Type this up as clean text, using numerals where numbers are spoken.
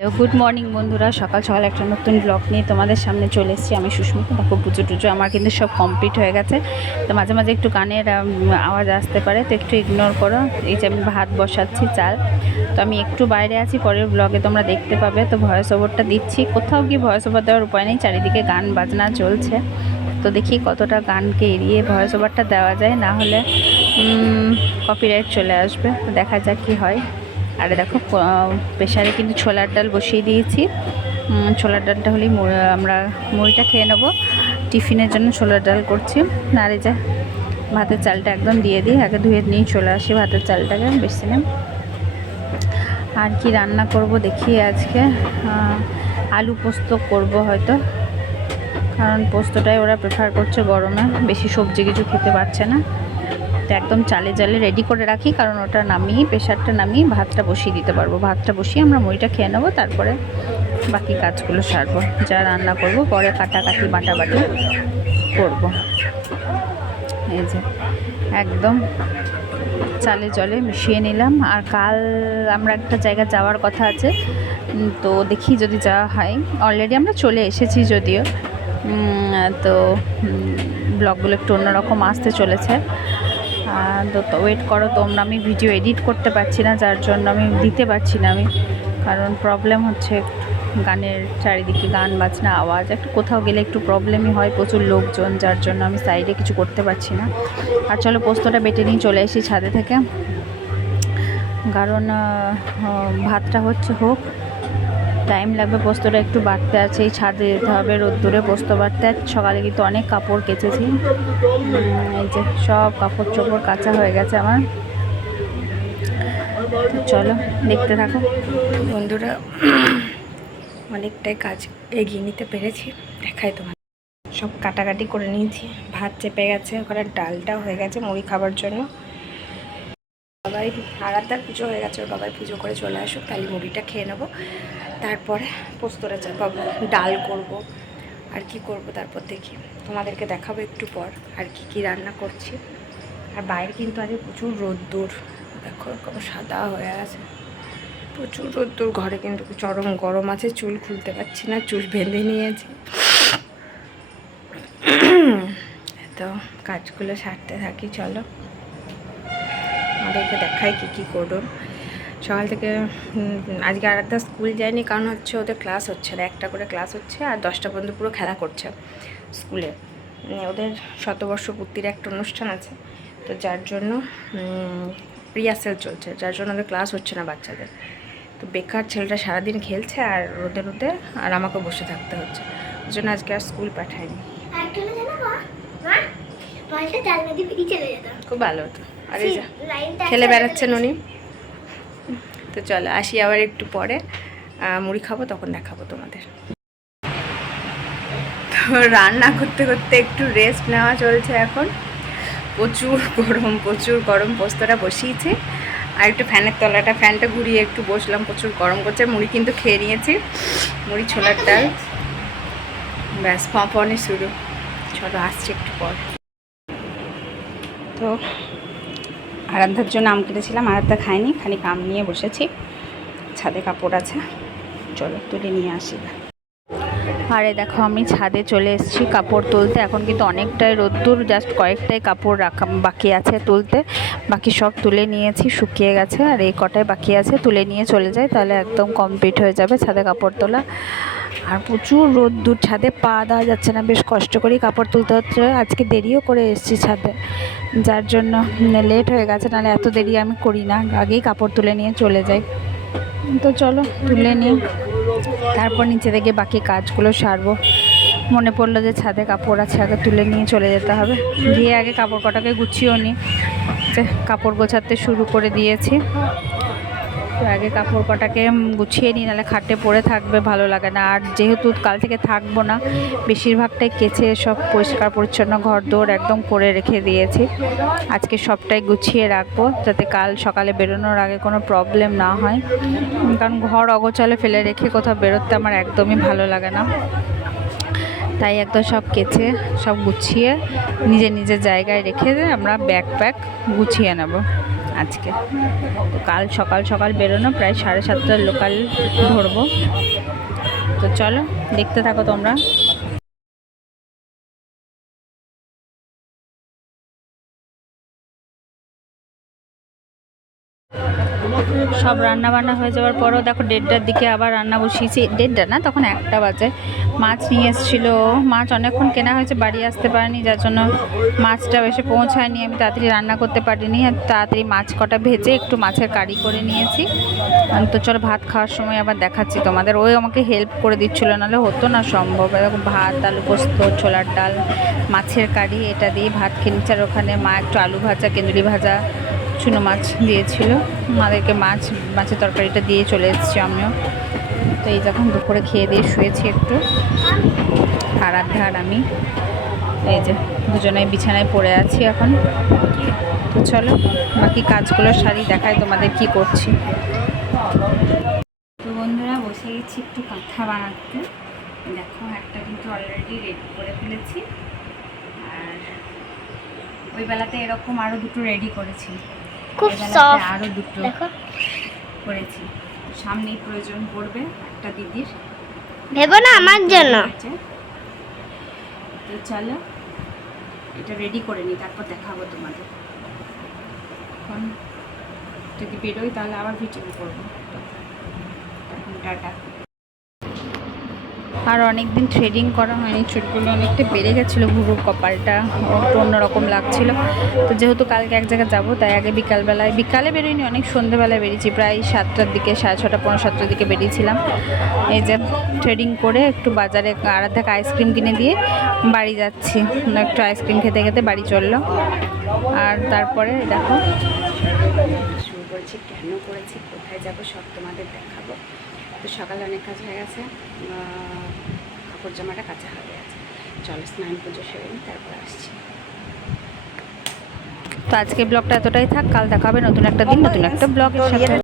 Good morning বন্ধুরা, সকাল সকাল একটা নতুন ব্লগ নিয়ে তোমাদের সামনে চলে এসেছি। আমি সুস্মিতা। দেখো পুজো টুজো আমার কিন্তু সব কমপ্লিট হয়ে গেছে। তো মাঝে মাঝে একটু গানের আওয়াজ আসতে পারে, তো একটু ইগনোর করো। এই যে আমি ভাত বসাচ্ছি, চাল। তো আমি একটু বাইরে আছি, পরের ব্লগে তোমরা দেখতে পাবে। তো ভয়েস ওভারটা দিচ্ছি, কোথাও গিয়ে ভয়েস ওভার দেওয়ার উপায় নেই, চারিদিকে গান বাজনা চলছে। তো দেখি কতটা গানকে এড়িয়ে ভয়েস ওভারটা দেওয়া যায়, না হলে কপিরাইট চলে আসবে। তো দেখা যাক কী হয়। আর দেখো প্রেশারে কিন্তু ছোলার ডাল বসিয়ে দিয়েছি। ছোলার ডালটা হলেই আমরা মুড়িটা খেয়ে নেবো। টিফিনের জন্য ছোলার ডাল করছি। আর এই যে ভাতের চালটা একদম দিয়ে দিই, আগে ধুয়ে নিয়ে চলে আসি ভাতের চালটাকে বেশি নেই। আর কি রান্না করব দেখি আজকে। আলু পোস্ত করব হয়তো, কারণ পোস্তটাই ওরা প্রেফার করছে গরমে, বেশি সবজি কিছু খেতে পারছে না। তো একদম চালে চালে রেডি করে রাখি, কারণ ওটা নামিয়ে প্রেশারটা নামিয়ে ভাতটা বসিয়ে দিতে পারবো। ভাতটা বসিয়ে আমরা মুড়িটা খেয়ে নেবো, তারপরে বাকি কাজগুলো সারবো। যা রান্না করব পরে কাটাকাটি বাটাবাটি করব। এই যে একদম চালে জলে মিশিয়ে নিলাম। আর কাল আমরা একটা জায়গা যাওয়ার কথা আছে, তো দেখি যদি যাওয়া হয়। অলরেডি আমরা চলে এসেছি যদিও, তো ব্লগগুলো একটু অন্যরকম আসতে চলেছে। তো ওয়েট করো তোমরা। আমি ভিডিও এডিট করতে পারছি না, যার জন্য আমি দিতে পারছি না আমি, কারণ প্রবলেম হচ্ছে গানের, চারিদিকে গান বাজনা আওয়াজ। একটু কোথাও গেলে একটু প্রবলেমই হয়, প্রচুর লোকজন, যার জন্য আমি সাইডে কিছু করতে পারছি না। আর চলো পোস্তটা বেটে নিয়ে চলে এসেছি ছাদে থেকে, কারণ ভাতটা হোক, টাইম লাগবে। পোস্তটা একটু বাড়তে আছে, এই ছাদে যেতে হবে রোদ্দুরে পোস্ত বাড়তে। সকালে কিন্তু অনেক কাপড় কেচেছি, এই যে সব কাপড় চোপড় কাচা হয়ে গেছে আমার। চলো দেখতে থাকো বন্ধুরা। অনেকটাই কাজ এগিয়ে নিতে পেরেছি, দেখাই তোমার। সব কাটাকাটি করে নিয়েছি, ভাত চেপে গেছে, ওখানে ডালটাও হয়ে গেছে মুড়ি খাবার জন্য। বাবাই আরাধ্যার পুজো হয়ে গেছে, ওর বাবাই পুজো করে চলে আসুক, তাহলে মুড়িটা খেয়ে নেবো। তারপরে পোস্তটা চাপাবো, ডাল করব, আর কি করব তারপর দেখি তোমাদেরকে দেখাবো একটু পর আর কি রান্না করছি। আর বাইরে কিন্তু আজ প্রচুর রোদ্দুর, দেখো এরকম সাদা হয়ে আছে, প্রচুর রোদ্দুর। ঘরে কিন্তু চরম গরম আছে, চুল খুলতে পারছি না, চুল বেঁধে নিয়েছি। তো কাজগুলো সারতে থাকি, চলো আমাদেরকে দেখাই কী করবো। সকাল থেকে আজকে আরাধ্যা স্কুল যায়নি, কারণ হচ্ছে ওদের ক্লাস হচ্ছে না, একটা করে ক্লাস হচ্ছে, আর 10টা পর্যন্ত পুরো খেলা করছে স্কুলে। ওদের শতবর্ষ পূর্তির একটা অনুষ্ঠান আছে, তো যার জন্য রিহার্সেল চলছে, যার জন্য ওদের ক্লাস হচ্ছে না বাচ্চাদের। তো বেকার ছেলেটা সারাদিন খেলছে আর রোদে রোদে, আর আমাকে বসে থাকতে হচ্ছে, ওই জন্য আজকে আর স্কুল পাঠায়নি। খুব ভালো হতো। আর এই যা খেলে বেড়াচ্ছেন উনি। তো চলো আসি আবার একটু পরে, মুড়ি খাবো, তখন দেখাবো তোমাদের। তো রান্না করতে করতে একটু রেস্ট নেওয়া চলছে এখন। প্রচুর গরম। পোস্তটা বসিয়েছি, আর একটু ফ্যানের তলাটা, ফ্যানটা ঘুরিয়ে একটু বসলাম, প্রচুর গরম করছে। মুড়ি কিন্তু খেয়ে নিয়েছি, মুড়ি ছোলার ডাল, ব্যাস ফনে শুরু। চলো আসছি একটু পর। তো আরাধ্যার জন্য আম কেটেছিলাম, আরাধ্যা খায়নি, খানিক আম নিয়ে বসেছি। ছাদে কাপড় আছে, চলো তুলে নিয়ে আসি। আরে দেখো আমি ছাদে চলে এসেছি কাপড় তুলতে। এখন কিন্তু অনেকটাই রোদ্দুর, জাস্ট কয়েকটাই কাপড় রাখা বাকি আছে তুলতে, বাকি সব তুলে নিয়েছি, শুকিয়ে গেছে। আর এই কটাই বাকি আছে, তুলে নিয়ে চলে যাই, তাহলে একদম কমপ্লিট হয়ে যাবে ছাদে কাপড় তোলা। আর প্রচুর রোদ্দুর, ছাদে পা দেওয়া যাচ্ছে না, বেশ কষ্ট করেই কাপড় তুলতে হচ্ছে। আজকে দেরিও করে এসেছি ছাদে, যার জন্য লেট হয়ে গেছে, নাহলে এত দেরি আমি করি না, আগেই কাপড় তুলে নিয়ে চলে যাই। তো চলো তুলে নিই, তারপর নিচে থেকে বাকি কাজগুলো সারবো। মনে পড়লো যে ছাদে কাপড় আছে, আগে তুলে নিয়ে চলে যেতে হবে। গিয়ে আগে কাপড় কটাকে গুছিয়েও নিই, যে কাপড় গোছাতে শুরু করে দিয়েছি। তো আগে কাপড় কটাকে গুছিয়ে নিই, নাহলে খাটে পড়ে থাকবে, ভালো লাগে না। আর যেহেতু কাল থেকে থাকবো না, বেশিরভাগটাই কেচে সব পরিষ্কার পরিচ্ছন্ন ঘর দৌড় একদম করে রেখে দিয়েছি। আজকে সবটাই গুছিয়ে রাখবো, যাতে কাল সকালে বেরোনোর আগে কোনো প্রবলেম না হয়, কারণ ঘর অগোছালো ফেলে রেখে কোথাও বেরোতে আমার একদমই ভালো লাগে না। তাই একদম সব কেচে সব গুছিয়ে নিজের জায়গায় রেখে আমরা ব্যাগ প্যাক গুছিয়ে নেব। আজকে। তো কাল সকাল সকাল বেরোনো, প্রায় 7:30টার লোকাল ধরবো। তো চলো দেখতে থাকো তোমরা। সব রান্না বান্না হয়ে যাওয়ার পরও দেখো 1:30টার দিকে আবার রান্না বসিয়েছি। 1:30 না, তখন 1টা বাজে। মাছ নিয়ে এসেছিলো, মাছ অনেকক্ষণ কেনা হয়েছে, বাড়ি আসতে পারেনি, যার জন্য মাছটা এসে পৌঁছায়নি। আমি তাড়াতাড়ি রান্না করতে পারিনি, আর তাড়াতাড়ি মাছ কটা ভেজে একটু মাছের কারি করে নিয়েছি। তো চলো ভাত খাওয়ার সময় আবার দেখাচ্ছি তোমাদের। ওই আমাকে হেল্প করে দিচ্ছিলো, নাহলে হতো না সম্ভব। এরকম ভাত, আলু পোস্ত, ছোলার ডাল, মাছের কারি, এটা দিয়ে ভাত খেয়ে নিচ্ছে। আর ওখানে মা একটু আলু ভাজা, কেঁদুলি ভাজা, চুনো মাছ দিয়েছিল। আমাদেরকে মাছের তরকারিটা দিয়ে চলে এসেছি আমিও। তো এই যখন দুপুরে খেয়ে দিয়ে শুয়েছি একটু, আরাধ্যা আর আমি এই যে দুজনেই বিছানায় পড়ে আছি এখন। তো চলো বাকি কাজগুলো সারি, দেখাই তোমাদের কি করছি। তো বন্ধুরা বসে গেছি একটু কাঁথা বানাতে। দেখো একটা কিন্তু অলরেডি রেডি করে ফেলেছি, আর ওই বেলাতে এরকম আরও দুটো রেডি করেছি, খুব সফট, আরও দুটো দেখো করেছি। সামনেই প্রয়োজন পড়বে একটা দিদির, ভেবো না আমার জন্য। তো চলো এটা রেডি করে নিই, তারপর দেখাবো তোমাদের। এখন যদি বেরোই তাহলে আবার ভিডিও করবো। এখন টাটা। আর অনেক দিন থ্রেডিং করা হয়নি, চুলগুলো অনেকটা বেড়ে গেছিলো, ভুরুর কপালটা একটু অন্যরকম লাগছিলো। তো যেহেতু কালকে এক জায়গায় যাবো, তাই আগে বিকালে বেরোয়নি, অনেক সন্ধ্যেবেলায় বেরিয়েছি, প্রায় 7টার দিকে, 6:30, 7টার দিকে বেরিয়েছিলাম। এই যে থ্রেডিং করে একটু বাজারে আরাধ্যাকে আইসক্রিম কিনে দিয়ে বাড়ি যাচ্ছি। একটু আইসক্রিম খেতে খেতে বাড়ি চললো। আর তারপরে দেখো শুরু করেছি, কেন করেছি, কোথায় যাবো সব তোমাদের দেখাবো। তো সকালে অনেক কাজ হয়ে গেছে, কাপড় জামাটা কাঁচা হয়ে গেছে। চলো স্নান পুজো সেরে নিই, তারপর আসছি। তো আজকে ব্লগটা এতটাই থাক, কাল দেখা হবে নতুন একটা দিন, নতুন একটা ব্লগের সাথে।